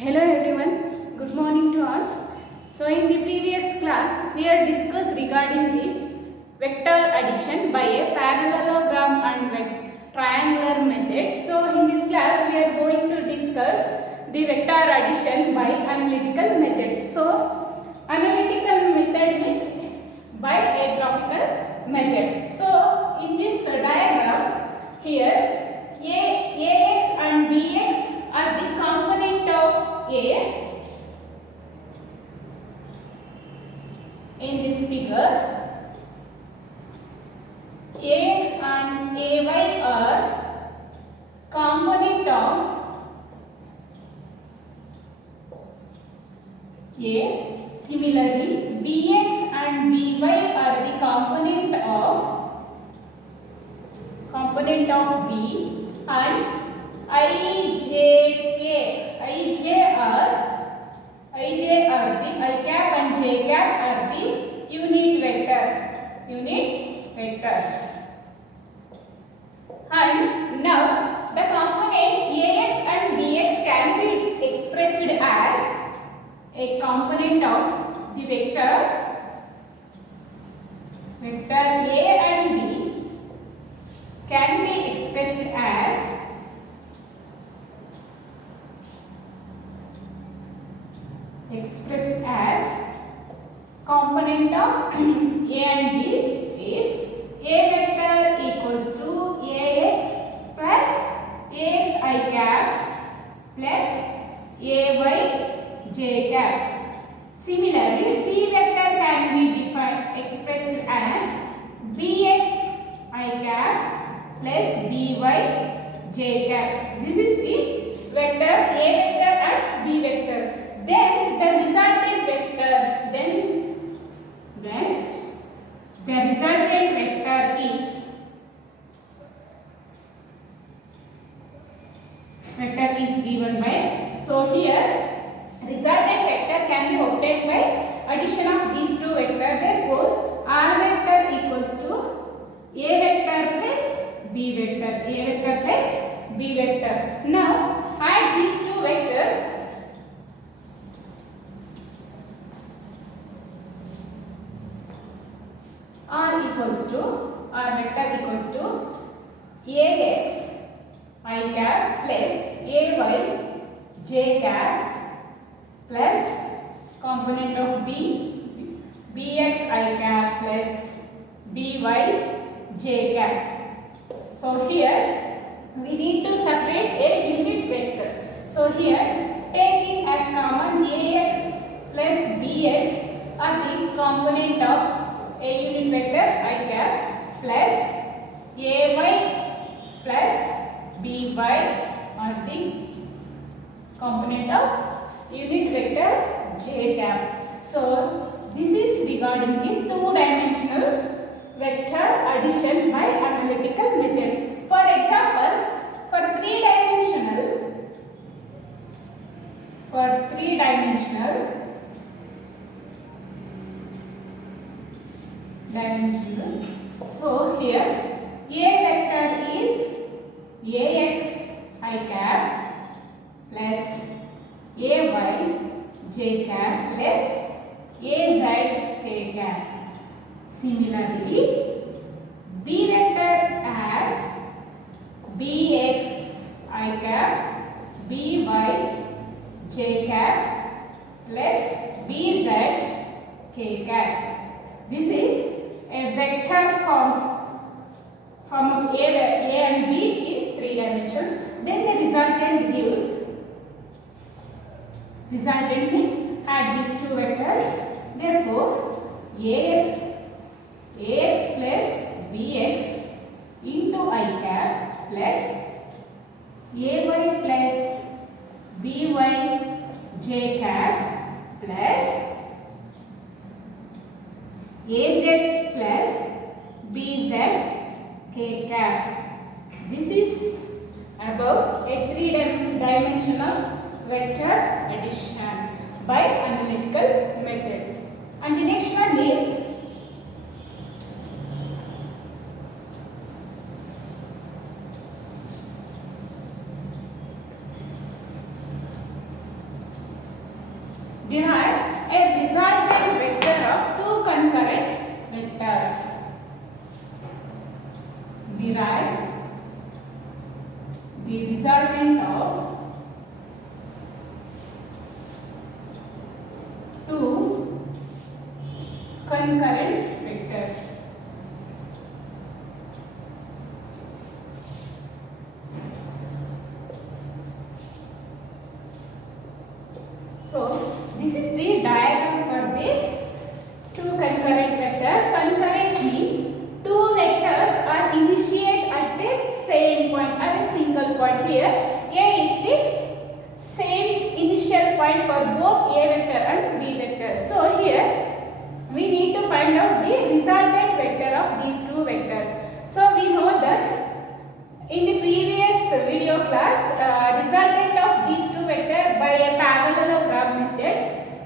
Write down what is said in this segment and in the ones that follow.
Hello everyone, good morning to all. So in the previous class we had discussed regarding the vector addition by a parallelogram and triangular method. So in this class we are going to discuss the vector addition by analytical method. So analytical method means by a graphical method. So in this diagram here ax and bx are the component of A. In this figure, ax and ay are component of A. Similarly, bx and by are the component of B, and ij are the I cap and j cap are the unit vectors. And now the component ax and bx can be expressed as a component of the vector A and B can be expressed as component of A and B is A vector equals to ax plus ax I cap plus ay j cap. Similarly, B vector can be expressed as bx I cap plus by j cap. This is the vector A vector and B vector. Then the resultant vector is given by, so here resultant vector can be obtained by addition of these two vectors. Therefore R vector equals to A vector plus B vector. Now add these two vectors. R vector equals to ax I cap plus ay j cap plus component of B bx I cap plus by j cap. So here we need to separate a unit vector. So here taking as common ax plus bx are the component of a unit vector I cap plus ay plus by are the component of unit vector j cap. So this is regarding the two-dimensional vector addition by analytical method. For example, for three-dimensional so here A vector is ax I cap plus ay j cap plus az k cap. Similarly, B vector as bx I cap by j cap plus bz k cap. This is a vector form of A and B in three dimension. Then the resultant means add these two vectors. Therefore, ax plus bx into I cap plus ay plus by j cap plus az plus bz k cap. This is about a three-dimensional vector addition by analytical method. And the next one is the resultant of two concurrent vectors. So this is the diagram for this two concurrent vector. Concurrent means two vectors are initiate at the same point or a single point. Here A is the same initial point for both A vector and B vector. So here we need to find out the resultant vector of these two vectors. So we know that in the previous video class, resultant of these two vectors by a parallelogram method.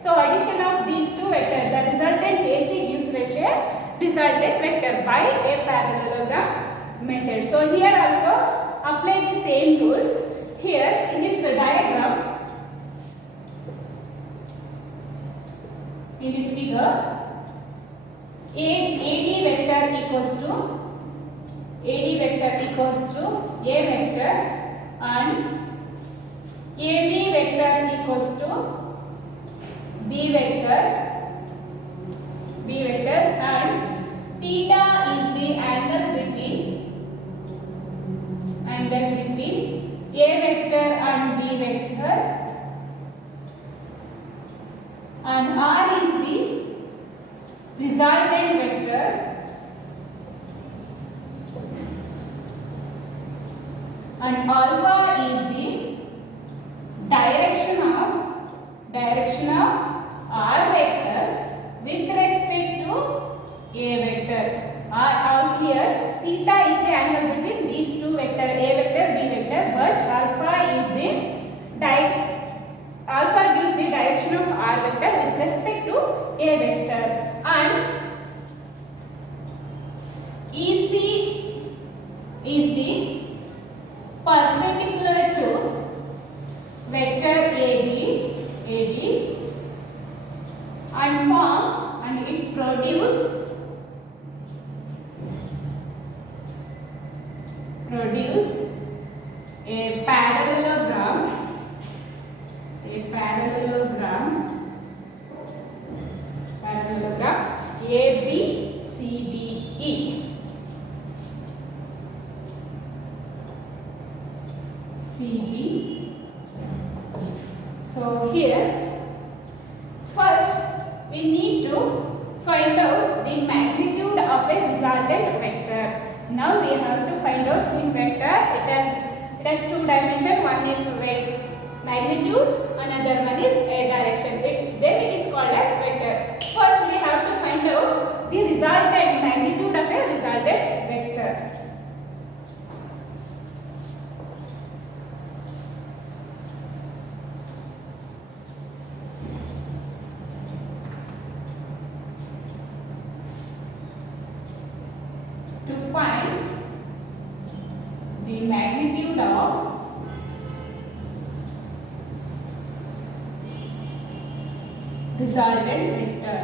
So addition of these two vectors, the resultant AC gives us a resultant vector by a parallelogram method. So here also apply the same rules. Here in this diagram, in this figure, AD vector equals to A vector and AB vector equals to B vector and theta is the angle between A vector and B vector, and R is the resultant vector, and alpha is the direction of R vector with respect to A vector. Out here theta is the angle between these two vectors, A vector, B vector, but alpha gives the direction of R vector with respect to A vector, and EC is the perpendicular to vector AD and it produce a parallelogram ABCDE. So here first we need to find out the magnitude of a resultant vector. Now we have to find out in vector it has two dimensions. One is magnitude, another one is a direction. Then it is called as vector. First we have to find out the resultant magnitude of a resultant vector. To find the magnitude of resultant vector.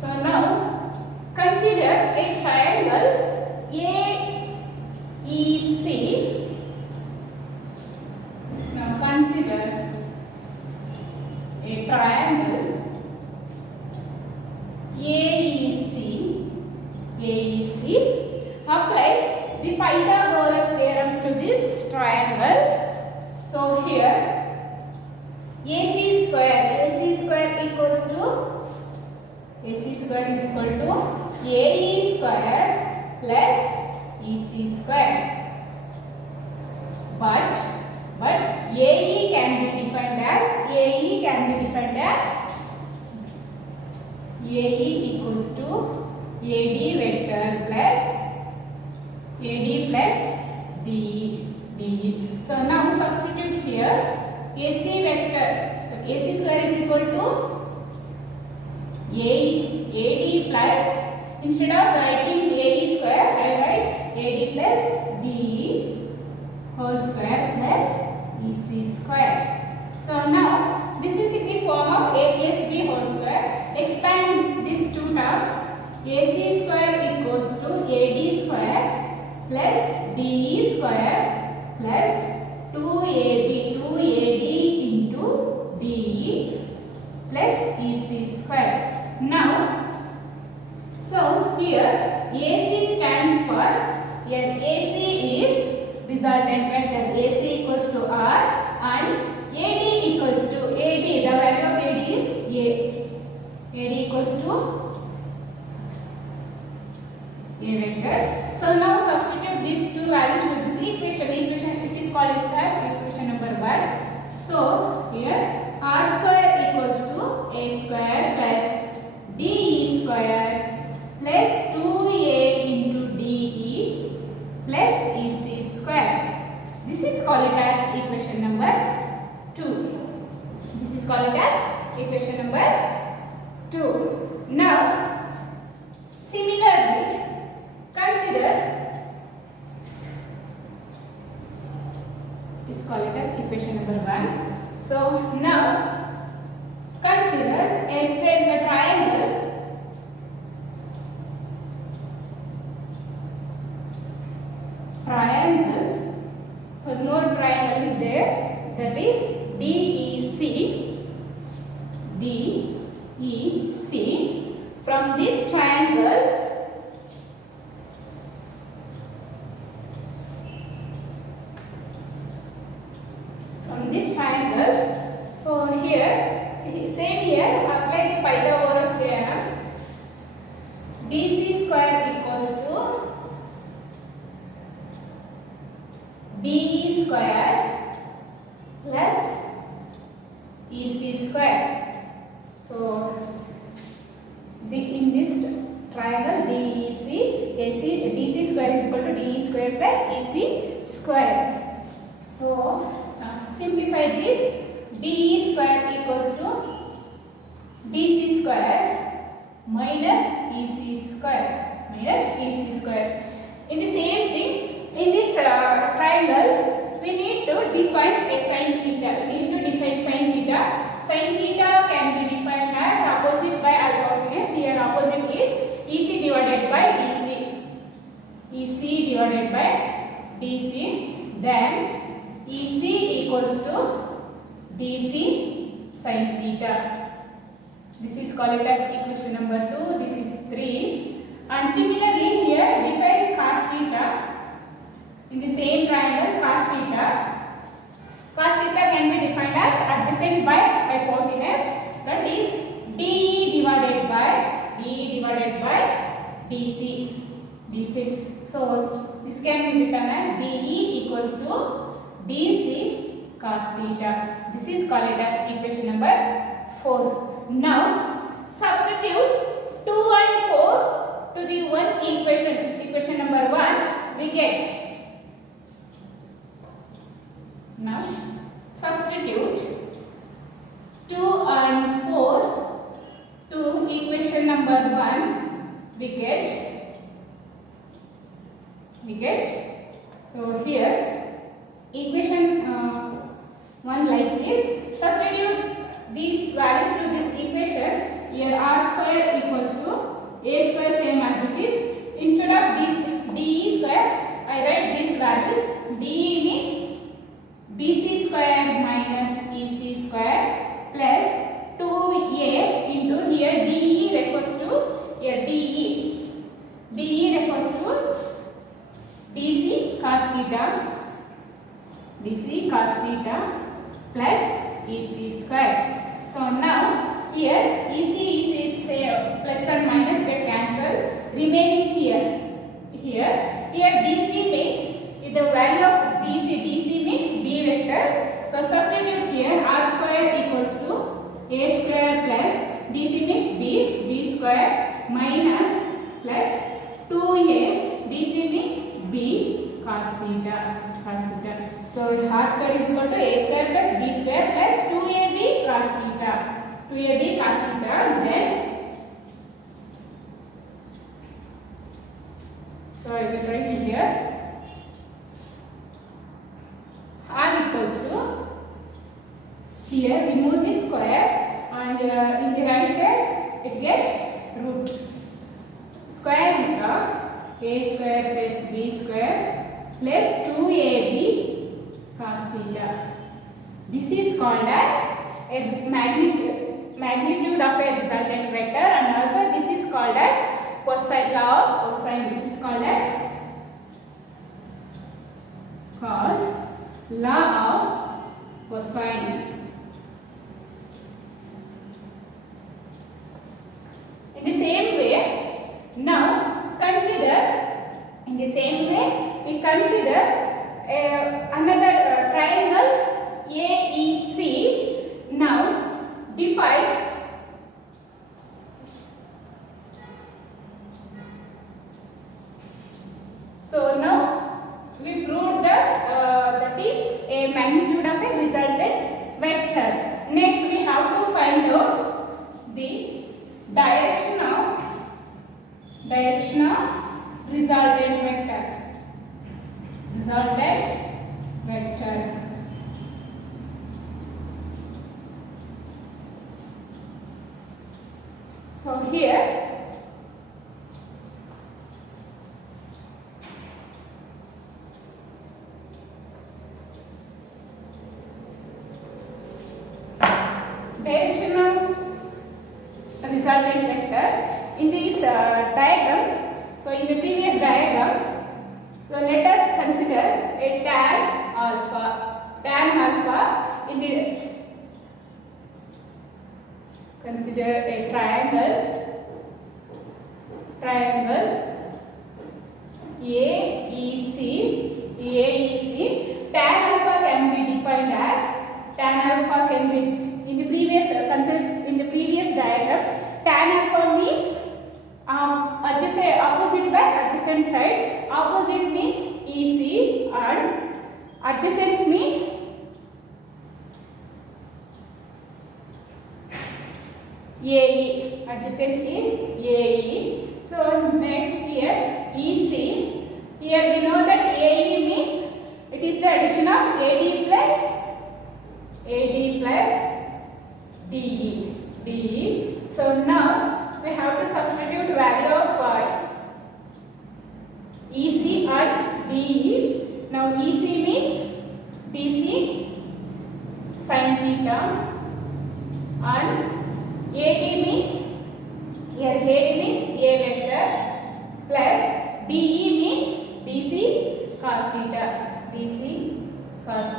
So now consider a triangle AEC. Now consider a triangle AEC. Apply the Pythagoras theorem to this triangle. So here AC square equals to AE square plus EC square. But AE can be defined as AE equals to AD vector plus DE. So now substitute here AC vector. So AC square is equal to AD plus, instead of writing AE square, I write AD plus DE whole square plus EC square. So now this is in the form of A plus B whole square. Expand these two terms. AC square equals to AD square plus DE square plus 2AB into DE plus EC square. Now, so here AC stands for, here AC is resultant vector. AC equals to R and AD equals to AD. The value of AD is A. AD equals to A vector. So now substitute these two values to this equation. It is called as equation number 1. So here R square equals to A square plus DE square plus 2A into DE plus EC square. This is called as equation number 2. This is called as equation number 2. Now, similarly, consider, is called as equation number 1. So now consider a set the triangle one more triangle is there, that is DEC. From this triangle, so here, same here, apply the Pythagoras theorem. DC square equals to DE square plus EC square. So in this triangle DC square is equal to DE square plus EC square. So simplify this. DE square equals to DC square minus EC square. In the same thing, in this triangle, we need to define a sin theta. Sin theta can be defined as opposite by hypotenuse. Here opposite is EC divided by DC. Then EC equals to DC sin theta. This is called as equation number 2. This is 3. And similarly here define cos theta. In the same triangle, cos theta can be defined as adjacent by hypotenuse, that is DE divided by DC. So this can be written as DE equals to DC cos theta. This is called as equation number 4. Now substitute 2 and 4 to the one equation number 1 we get. Now substitute 2 and 4 to equation number 1 we get. So here equation 1 like this. Substitute these values to this equation. Here R square equals to A square, same as it is. Instead of this DE square, I write these values. DE means DC square minus EC square plus 2A into, here DE refers to, here DE refers to DC cos theta plus EC square. So now here EC plus and minus get cancelled, remaining here DC means the value of DC means B vector. So substitute here R square equals to A square plus DC means B square minus plus 2A DC means B cos theta. So R square is equal to A square plus B square plus 2AB cos theta. Then, so I will write here R equals to, here remove this square and in the right side it gets root. square root of a square plus b square plus 2ab cos theta. This is called as a magnitude of a resultant vector, and also this is called as cosine, law of cosine. This is called law of cosine. In the same way, now consider, in the same way we consider another triangle AEC. Now divide so now we proved that that is a magnitude of a resultant vector. Next we have to find out the direction of resultant vector. So here direction of resultant vector in this diagram. So in the previous diagram, so let us consider a tan alpha in the consider a triangle AEC. Tan alpha can be defined as in the previous diagram. Tan alpha means opposite by adjacent side. Opposite means EC and adjacent means AE. Adjacent is AE. So next here EC. Here we know that AE means it is the addition of AD plus DE. So now we have to substitute value of EC and DE. Now EC means DC sin theta and AD means here AD means A vector plus DE means DC cos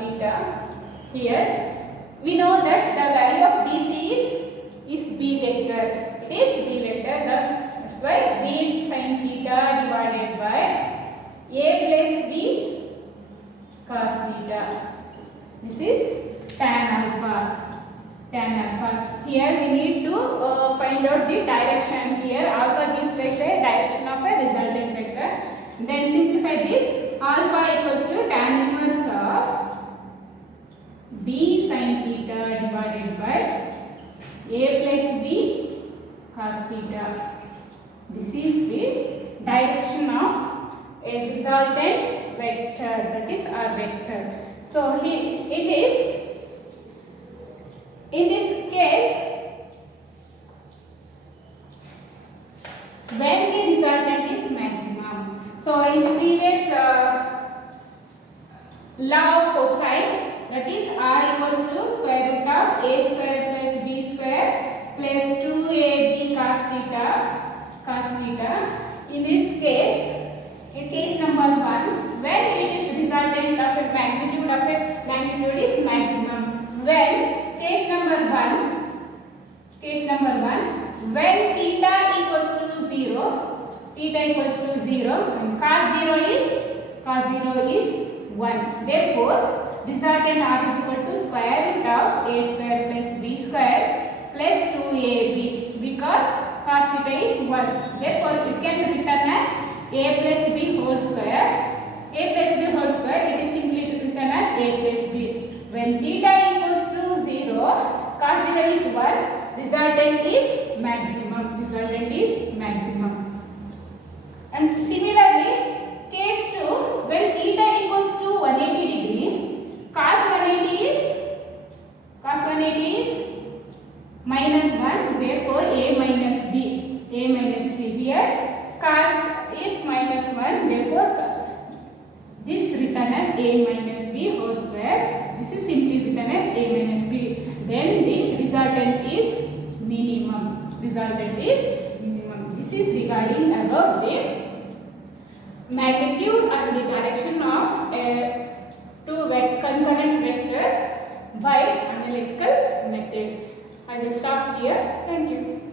theta. Here we know that the value of DC is B vector. It is B vector. That's why B sin theta divided by A plus B cos theta. This is tan alpha. Here we need to find out the direction. Here alpha gives rise to a direction of a resultant vector. Then simplify this. Alpha equals to tan inverse of B sin theta divided by A plus B cos theta. This is the direction of a resultant vector, that is our vector. So it is in this case when the resultant is maximum. So in the previous law of cosine, that is R equals to square root of A square plus B square plus 2AB cos theta. In this case, in case number 1, when it is resultant of a magnitude is maximum. When case number 1, when theta equals to 0 and cos 0 is 1. Therefore, resultant R is equal to square root of A square plus B square plus 2AB, because cos theta is 1. Therefore, it can be written as A plus B whole square. It is simply written as A plus B. When theta equals to 0, cos 0 is 1, resultant is maximum. And similarly, case 2, when theta equals to 180 degree, cos 180 is minus 1, therefore A minus B. Here cos and therefore this written as a minus b whole square. This is simply written as a minus b. Then the resultant is minimum. Resultant is minimum. This is regarding about the magnitude and the direction of two concurrent vectors by analytical method. I will stop here. Thank you.